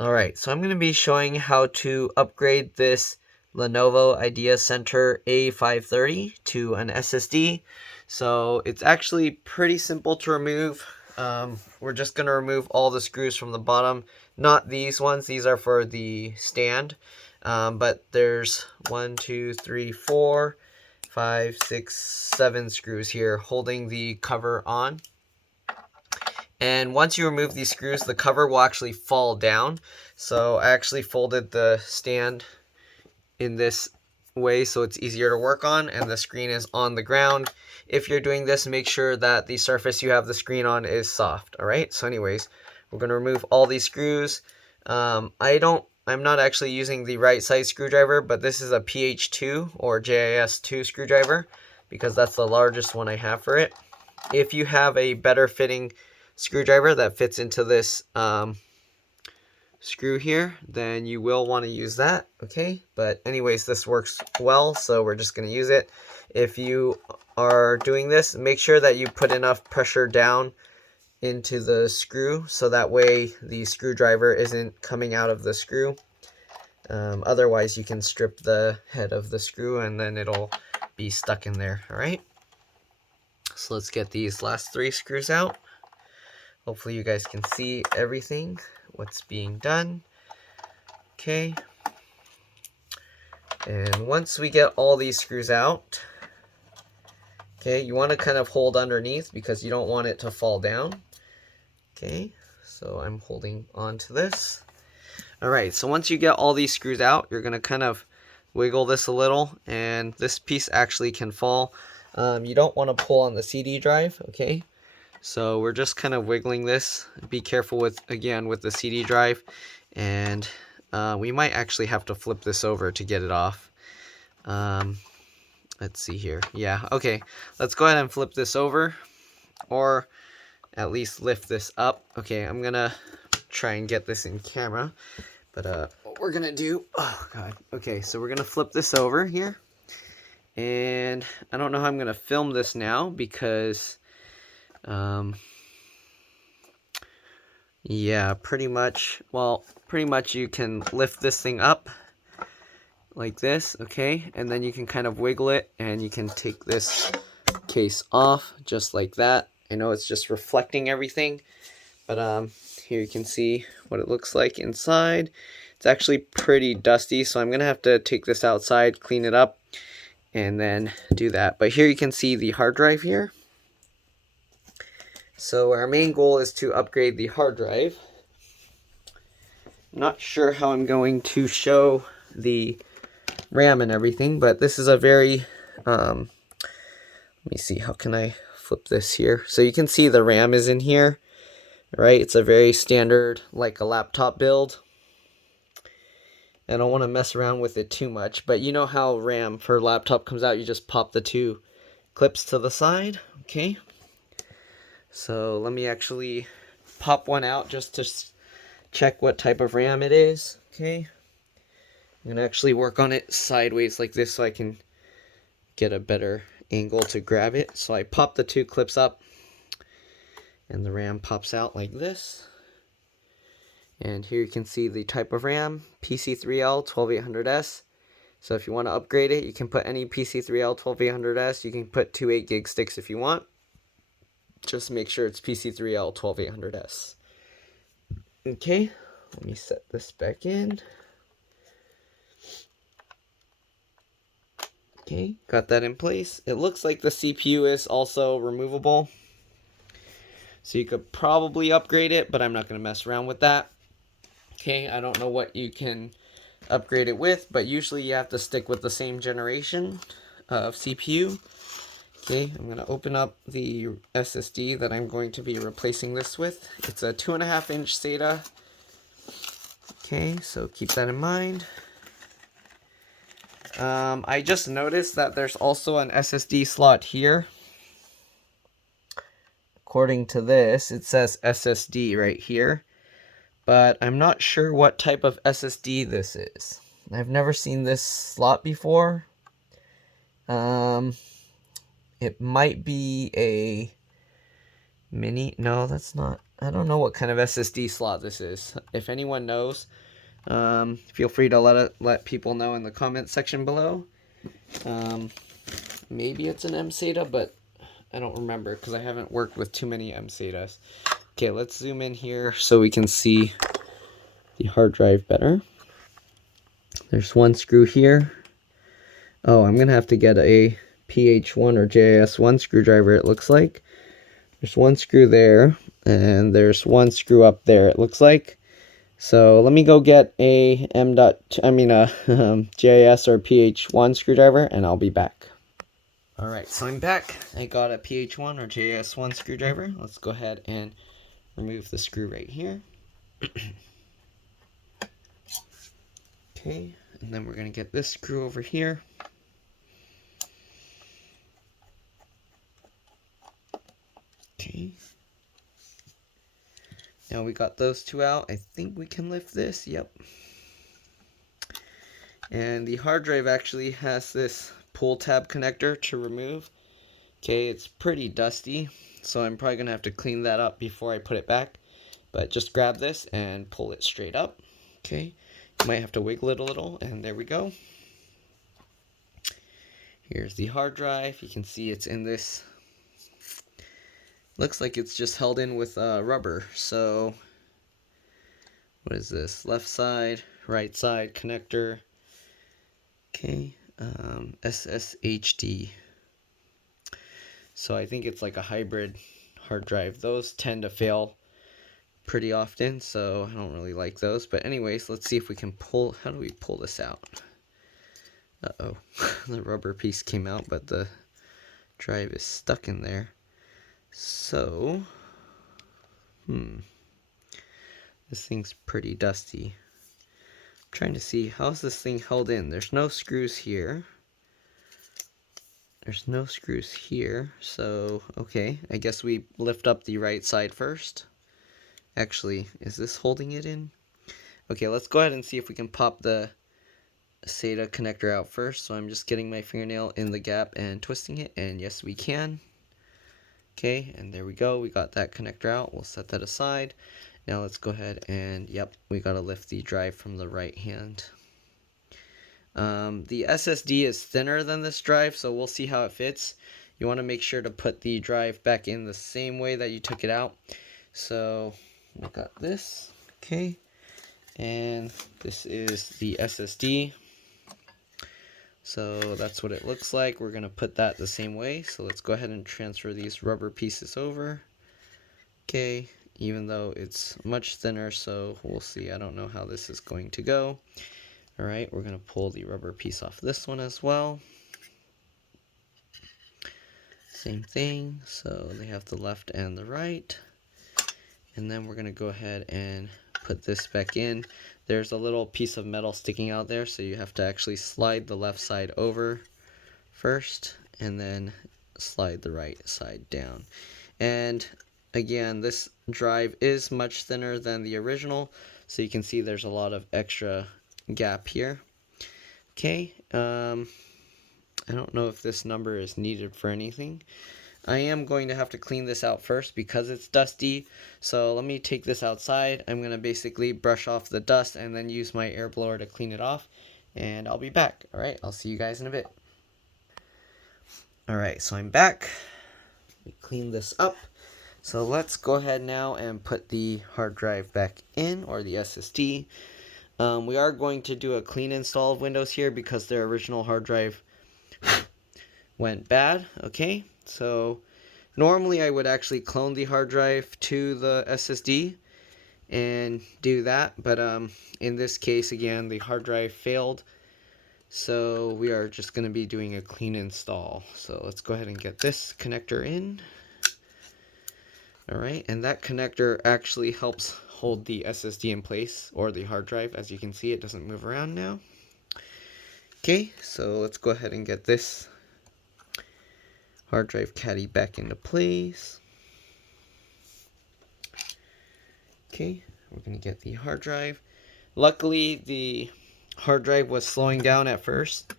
Alright, so I'm going to be showing how to upgrade this Lenovo Idea Center A530 to an SSD. So it's actually pretty simple to remove. We're just going to remove all the screws from the bottom. Not these ones, these are for the stand. But there's 1, 2, 3, 4, 5, 6, 7 screws here holding the cover on. And once you remove these screws, the cover will actually fall down. So I actually folded the stand in this way so it's easier to work on, and the screen is on the ground. If you're doing this, make sure that the surface you have the screen on is soft. Alright, so anyways, we're going to remove all these screws. I'm not actually using the right size screwdriver, but this is a PH2 or JIS2 screwdriver because that's the largest one I have for it. If you have a better fitting screwdriver that fits into this screw here, then you will want to use that, okay? But anyways, this works well, so we're just going to use it. If you are doing this, make sure that you put enough pressure down into the screw so that way the screwdriver isn't coming out of the screw. Otherwise, you can strip the head of the screw and then it'll be stuck in there, alright? So let's get these last 3 screws out. Hopefully you guys can see everything, what's being done. Okay. And once we get all these screws out, okay, you want to kind of hold underneath because you don't want it to fall down. Okay, so I'm holding on to this. Alright, so once you get all these screws out, you're going to kind of wiggle this a little, and this piece actually can fall. You don't want to pull on the CD drive, okay? So we're just kind of wiggling this. Be careful with, again, with the CD drive, and we might actually have to flip this over to get it off. Let's see here. Yeah, okay. Let's go ahead and flip this over, or at least lift this up. Okay, I'm gonna try and get this in camera, but what we're gonna do, oh god, okay, so we're gonna flip this over here, and I don't know how I'm gonna film this now because yeah, pretty much you can lift this thing up like this, okay, and then you can kind of wiggle it and you can take this case off just like that. I know it's just reflecting everything, but here you can see what it looks like inside. It's actually pretty dusty, so I'm gonna have to take this outside, clean it up, and then do that. But here you can see the hard drive here. So our main goal is to upgrade the hard drive. Not sure how I'm going to show the RAM and everything, but this is a very let me see, how can I flip this here? So you can see the RAM is in here, right? It's a very standard, like a laptop build. I don't want to mess around with it too much, but you know how RAM for laptop comes out, you just pop the 2 clips to the side, okay? So let me actually pop one out just to check what type of RAM it is, okay? I'm gonna actually work on it sideways like this so I can get a better angle to grab it. So I pop the 2 clips up and the RAM pops out like this. And here you can see the type of RAM, PC3L 12800S. So if you want to upgrade it, you can put any PC3L 12800S. You can put 2 8GB sticks if you want. Just make sure it's PC3L 12800S. Okay, let me set this back in. Okay, got that in place. It looks like the CPU is also removable. So you could probably upgrade it, but I'm not going to mess around with that. Okay, I don't know what you can upgrade it with, but usually you have to stick with the same generation of CPU. Okay, I'm going to open up the SSD that I'm going to be replacing this with. It's a 2.5-inch SATA. Okay, so keep that in mind. I just noticed that there's also an SSD slot here. According to this, it says SSD right here, but I'm not sure what type of SSD this is. I've never seen this slot before. It might be a Mini? No, that's not. I don't know what kind of SSD slot this is. If anyone knows, feel free to let people know in the comment section below. Maybe it's an mSATA, but I don't remember because I haven't worked with too many mSATAs. Okay, let's zoom in here so we can see the hard drive better. There's one screw here. Oh, I'm gonna have to get a PH1 or JIS1 screwdriver, it looks like. There's one screw there, and there's one screw up there, it looks like. So let me go get a JIS or PH1 screwdriver, and I'll be back. Alright, so I'm back. I got a PH1 or JIS1 screwdriver. Let's go ahead and remove the screw right here. Okay, and then we're going to get this screw over here. Okay. Now we got those two out. I think we can lift this. Yep. And the hard drive actually has this pull tab connector to remove. Okay, it's pretty dusty, so I'm probably going to have to clean that up before I put it back. But just grab this and pull it straight up. Okay, you might have to wiggle it a little, and there we go. Here's the hard drive. You can see it's in this. Looks like it's just held in with rubber. So, what is this? Left side, right side connector. Okay, SSHD. So I think it's like a hybrid hard drive. Those tend to fail pretty often, so I don't really like those. But anyways, let's see if we can pull. How do we pull this out? Uh-oh, the rubber piece came out, but the drive is stuck in there. So, this thing's pretty dusty. I'm trying to see, how's this thing held in? There's no screws here. There's no screws here, so, okay. I guess we lift up the right side first. Actually, is this holding it in? Okay, let's go ahead and see if we can pop the SATA connector out first. So I'm just getting my fingernail in the gap and twisting it, and yes, we can. Okay, and there we go. We got that connector out. We'll set that aside. Now let's go ahead and, yep, we got to lift the drive from the right hand. The SSD is thinner than this drive, so we'll see how it fits. You want to make sure to put the drive back in the same way that you took it out. So we got this, okay, and this is the SSD. So that's what it looks like. We're going to put that the same way. So let's go ahead and transfer these rubber pieces over. Okay, even though it's much thinner, so we'll see. I don't know how this is going to go. Alright, we're going to pull the rubber piece off this one as well. Same thing, so they have the left and the right. And then we're going to go ahead and put this back in. There's a little piece of metal sticking out there, so you have to actually slide the left side over first, and then slide the right side down. And again, this drive is much thinner than the original, so you can see there's a lot of extra gap here. Okay, I don't know if this number is needed for anything. I am going to have to clean this out first because it's dusty. So let me take this outside. I'm going to basically brush off the dust and then use my air blower to clean it off. And I'll be back. Alright, I'll see you guys in a bit. Alright, so I'm back. We clean this up. So let's go ahead now and put the hard drive back in, or the SSD. We are going to do a clean install of Windows here because their original hard drive went bad. Okay, so normally I would actually clone the hard drive to the SSD and do that, but in this case, again, the hard drive failed, so we are just going to be doing a clean install. So let's go ahead and get this connector in. Alright, and that connector actually helps hold the SSD in place, or the hard drive. As you can see, it doesn't move around now. Okay, so let's go ahead and get this hard drive caddy back into place. Okay, we're going to get the hard drive. Luckily, the hard drive was slowing down at first,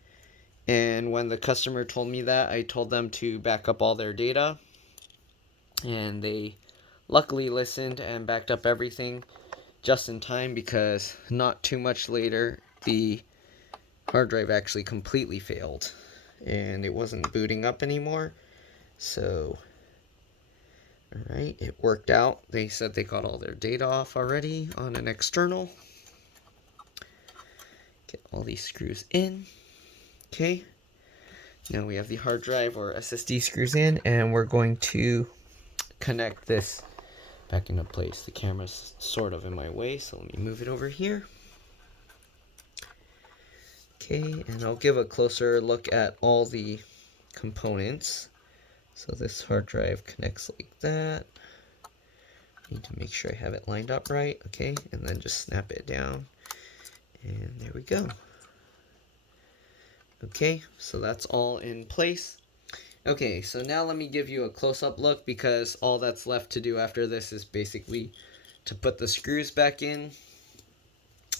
and when the customer told me that, I told them to back up all their data, and they luckily listened and backed up everything just in time, because not too much later the hard drive actually completely failed and it wasn't booting up anymore. So alright, it worked out. They said they got all their data off already on an external. Get all these screws in. Okay, now we have the hard drive or SSD screws in, and we're going to connect this back into place. The camera's sort of in my way, so let me move it over here. Okay, and I'll give a closer look at all the components. So this hard drive connects like that. Need to make sure I have it lined up right. Okay, and then just snap it down, and there we go. Okay, so that's all in place. Okay, so now let me give you a close-up look, because all that's left to do after this is basically to put the screws back in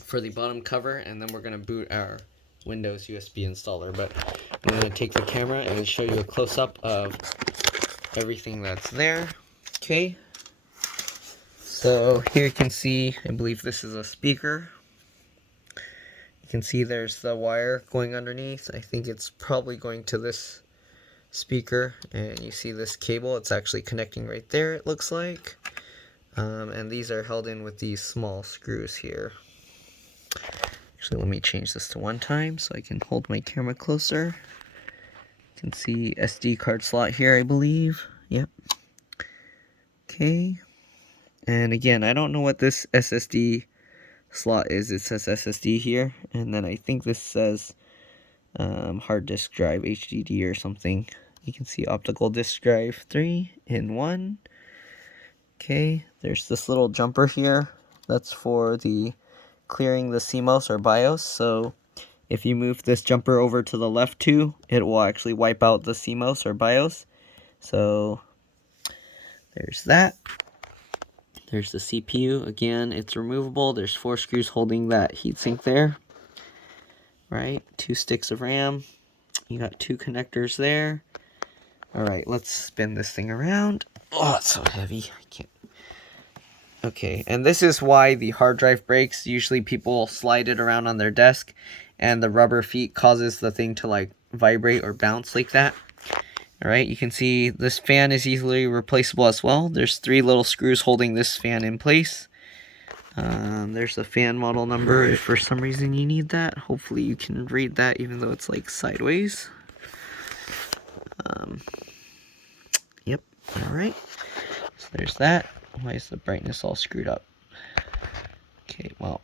for the bottom cover, and then we're going to boot our Windows USB installer. But I'm going to take the camera and show you a close-up of everything that's there. Okay, so here you can see, I believe this is a speaker. You can see there's the wire going underneath. I think it's probably going to this speaker, and you see this cable, it's actually connecting right there, it looks like. And these are held in with these small screws here. Actually, let me change this to 1 time so I can hold my camera closer. You can see SD card slot here, I believe. Yep. Okay. And again, I don't know what this SSD slot is. It says SSD here, and then I think this says hard disk drive, HDD or something. You can see optical disk drive 3 in 1. Okay, there's this little jumper here. That's for the clearing the CMOS or BIOS. So if you move this jumper over to the left too, it will actually wipe out the CMOS or BIOS. So there's that. There's the CPU. Again, it's removable. There's 4 screws holding that heatsink there. Right, 2 sticks of RAM. You got 2 connectors there. Alright, let's spin this thing around. Oh, it's so heavy. I can't. Okay, and this is why the hard drive breaks. Usually people slide it around on their desk, and the rubber feet causes the thing to like vibrate or bounce like that. Alright, you can see this fan is easily replaceable as well. There's 3 little screws holding this fan in place. There's the fan model number if for some reason you need that. Hopefully you can read that even though it's like sideways. Yep, alright. So there's that. Why is the brightness all screwed up? Okay, well,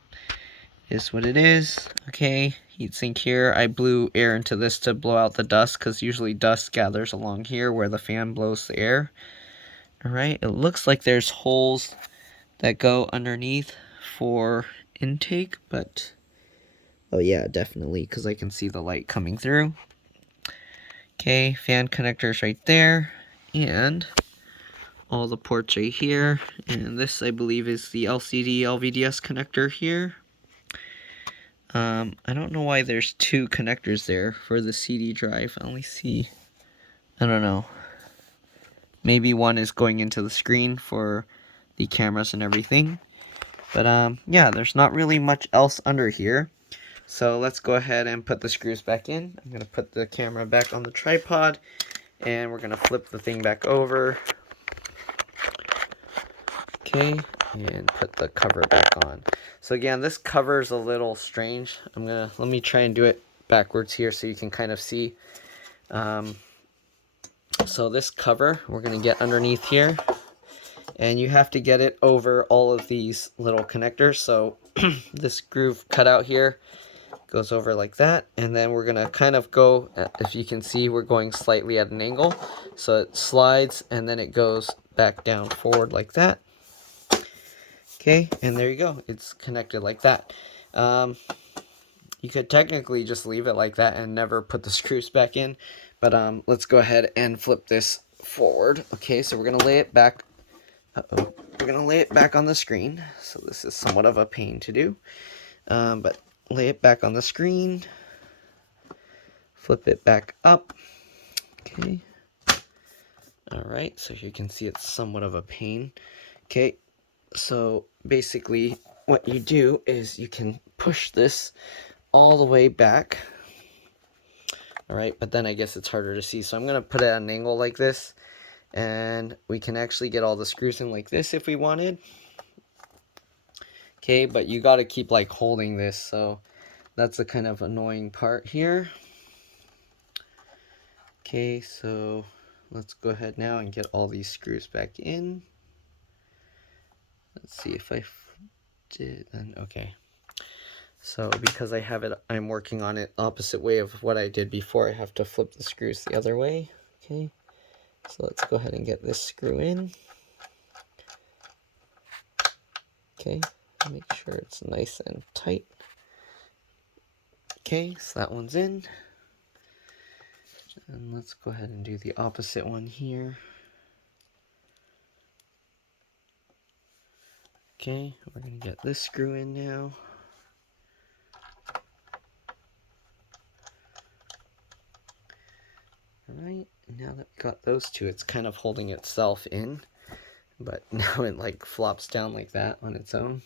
it is what it is. Okay, heatsink here. I blew air into this to blow out the dust, because usually dust gathers along here where the fan blows the air. Alright, it looks like there's holes that go underneath for intake, but oh yeah, definitely, because I can see the light coming through. Okay, fan connectors right there, and all the ports right here, and this I believe is the LCD LVDS connector here. I don't know why there's 2 connectors there for the CD drive. I only see, I don't know, maybe one is going into the screen for the cameras and everything. But yeah, there's not really much else under here. So let's go ahead and put the screws back in. I'm going to put the camera back on the tripod, and we're going to flip the thing back over. Okay, and put the cover back on. So again, this cover is a little strange. Let me try and do it backwards here so you can kind of see. So this cover, we're going to get underneath here, and you have to get it over all of these little connectors. So this groove cut out here goes over like that, and then we're gonna kind of go, if you can see, we're going slightly at an angle, so it slides and then it goes back down forward like that. Okay, and there you go, it's connected like that. You could technically just leave it like that and never put the screws back in, but let's go ahead and flip this forward. Okay, so we're gonna lay it back. We're gonna lay it back on the screen, so this is somewhat of a pain to do, but lay it back on the screen, flip it back up. Okay, alright, so you can see it's somewhat of a pain. Okay, so basically what you do is you can push this all the way back. All right, but then I guess it's harder to see, so I'm gonna put it at an angle like this, and we can actually get all the screws in like this if we wanted. Okay, but you got to keep like holding this, so that's the kind of annoying part here. Okay, so let's go ahead now and get all these screws back in. Let's see if I did, then okay. So because I have it, I'm working on it opposite way of what I did before. I have to flip the screws the other way. Okay, so let's go ahead and get this screw in. Okay, make sure it's nice and tight. Okay, so that one's in. And let's go ahead and do the opposite one here. Okay, we're going to get this screw in now. Alright, now that we got those two, it's kind of holding itself in. But now it like flops down like that on its own.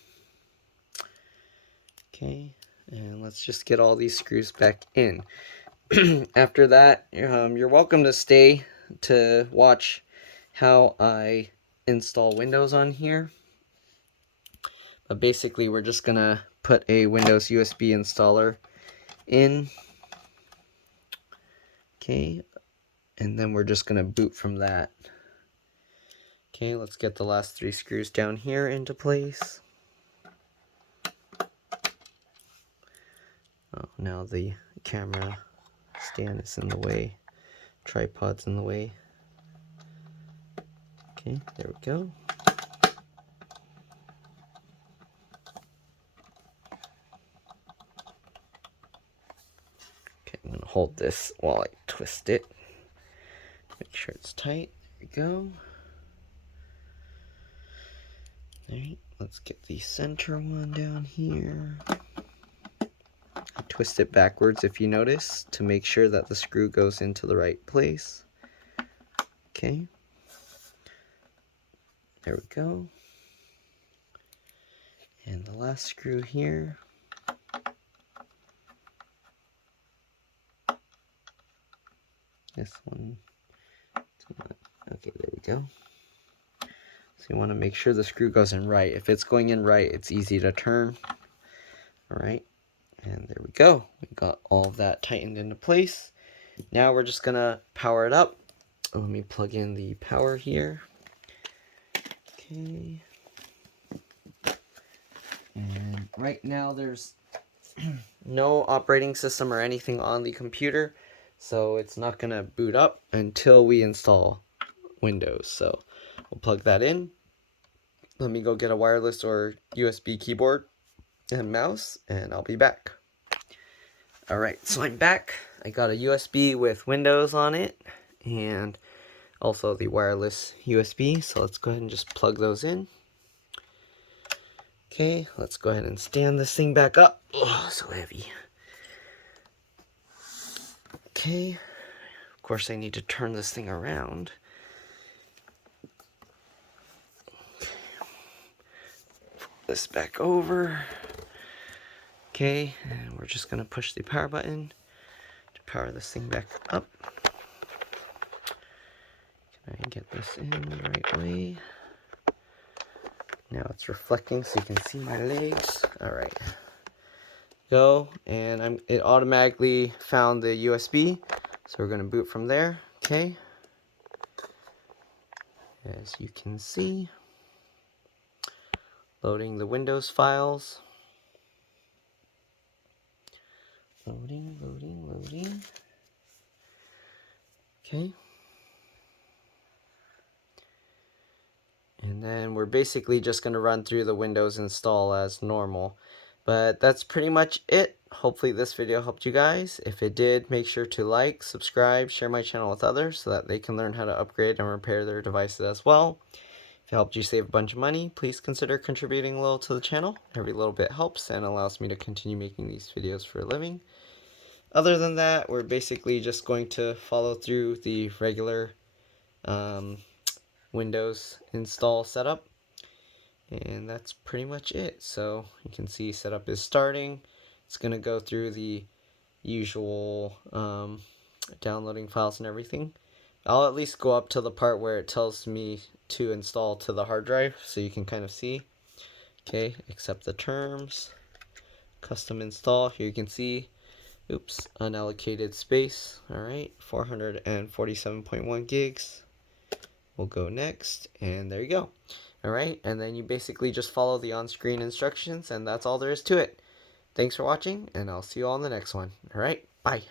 Okay, and let's just get all these screws back in. After that, you're welcome to stay to watch how I install Windows on here. But basically, we're just gonna put a Windows USB installer in. Okay, and then we're just gonna boot from that. Okay, let's get the last 3 screws down here into place. Oh, now the camera stand is in the way. Tripod's in the way. Okay, there we go. Okay, I'm gonna hold this while I twist it. Make sure it's tight. There we go. Alright, let's get the center one down here. I twist it backwards if you notice to make sure that the screw goes into the right place. Okay. There we go. And the last screw here. This one. Okay, there we go. So you want to make sure the screw goes in right. If it's going in right, it's easy to turn. Alright, and there we go. We got all of that tightened into place. Now we're just gonna power it up. Let me plug in the power here. Okay. And right now there's no operating system or anything on the computer, so it's not gonna boot up until we install Windows. So we'll plug that in. Let me go get a wireless or USB keyboard and mouse, and I'll be back. Alright, so I'm back. I got a USB with Windows on it, and also the wireless USB, so let's go ahead and just plug those in. Okay, let's go ahead and stand this thing back up. Oh, so heavy. Okay, of course I need to turn this thing around. This back over. Okay, and we're just gonna push the power button to power this thing back up. Can I get this in the right way? Now it's reflecting so you can see my legs. Alright. Go, and it automatically found the USB, so we're gonna boot from there. Okay. As you can see, loading the Windows files. Loading, loading, loading. Okay. And then we're basically just going to run through the Windows install as normal. But that's pretty much it. Hopefully this video helped you guys. If it did, make sure to like, subscribe, share my channel with others so that they can learn how to upgrade and repair their devices as well. If it helped you save a bunch of money, please consider contributing a little to the channel. Every little bit helps and allows me to continue making these videos for a living. Other than that, we're basically just going to follow through the regular Windows install setup. And that's pretty much it. So you can see setup is starting. It's going to go through the usual downloading files and everything. I'll at least go up to the part where it tells me to install to the hard drive so you can kind of see. Okay, accept the terms, custom install. Here you can see, oops, unallocated space. All right, 447.1 gigs. We'll go next, and there you go. All right, and then you basically just follow the on-screen instructions, and that's all there is to it. Thanks for watching, and I'll see you all in the next one. All right, bye.